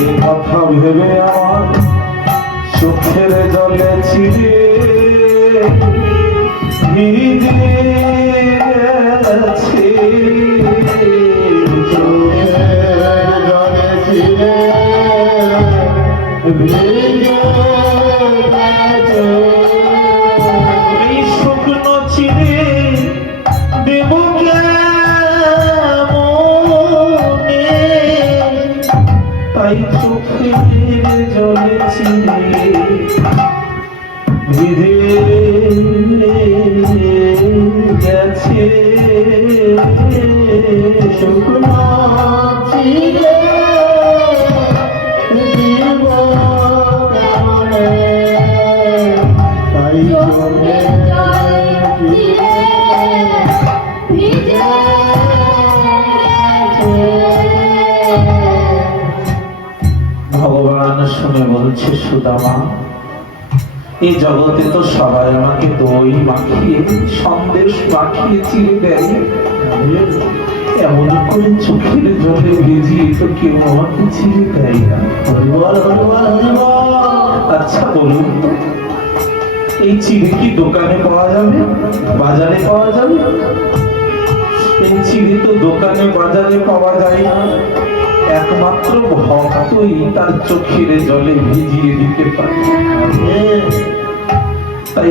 এই কথা ভেবে আমার চোখের জলে চিরে ভিজে গেছে। এই শুকনো চিরে দেব কেমনে, তাই চোখের জলে চিরে ভিজে গেছে। শুকনো চিরে দেব কেমনে, তাই ভগবান শুনে বলছে, সুদামা, এই জগতে তো সবাই আমাকে দই মাখিয়ে সন্দেশ মাখিয়ে চিড়ে দেয়, এমন করে চোখের জলে ভিজিয়ে তো কেউ আমাকে চিড়ে দেয় না। আচ্ছা বলুন তো, এই চিড়ে কি দোকানে পাওয়া যাবে, বাজারে পাওয়া যাবে? এই চিড়ে তো দোকানে বাজারে পাওয়া যায় না, একমাত্র ভক্তই তার চোখের জলে ভিজিয়ে দিতে পারে। তাই